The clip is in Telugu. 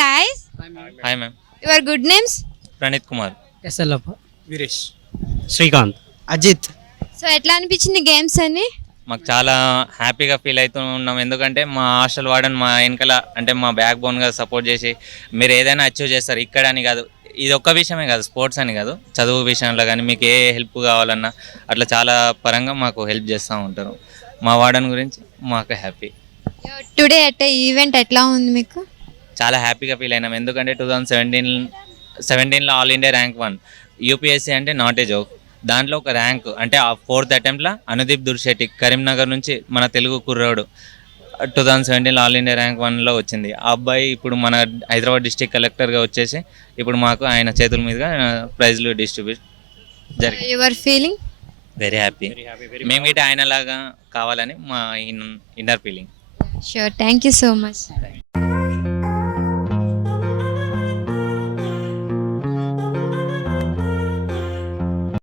guys. Hi ma'am. Your good names? Praneeth Kumar. SLF Veeresh, Srikanth Ajith. So ఎట్లా అనిపించింది గేమ్స్ అని? మాకు చాలా హ్యాపీగా ఫీల్ అవుతూ ఉన్నాం, ఎందుకంటే మా హాస్టల్ వార్డెన్ మా వెనకాల అంటే మా బ్యాక్ బోన్గా సపోర్ట్ చేసి మీరు ఏదైనా అచీవ్ చేస్తారు ఇక్కడ అని కాదు, ఇది ఒక్క విషయమే కాదు, స్పోర్ట్స్ అని కాదు, చదువు విషయంలో కానీ మీకు ఏ హెల్ప్ కావాలన్నా అట్లా చాలా పరంగా మాకు హెల్ప్ చేస్తూ ఉంటారు. మా వార్డెన్ గురించి మాకు హ్యాపీ. టుడే అట్ ఈవెంట్ ఎట్లా ఉంది మీకు? చాలా హ్యాపీగా ఫీల్ అయినాం, ఎందుకంటే 2017లో ఆల్ ఇండియా ర్యాంక్ 1 యూపీఎస్సీ అంటే నాట్ ఏ జోక్. దాంట్లో ఒక ర్యాంక్ అంటే ఆ 4th అటెంప్ట్లో అనుదీప్ దుర్శెట్టి కరీంనగర్ నుంచి మన తెలుగు కుర్రోడు 2017లో ఆల్ ఇండియా ర్యాంక్ 1లో వచ్చింది. ఆ అబ్బాయి ఇప్పుడు మన హైదరాబాద్ డిస్ట్రిక్ట్ కలెక్టర్గా వచ్చేసి ఇప్పుడు మాకు ఆయన చేతుల మీదుగా ప్రైజ్లు డిస్ట్రిబ్యూట్ జరిగింది. Your feeling? Very happy. మేము ఇటు ఆయనలాగా కావాలని మా inner feeling. Sure, thank you so much.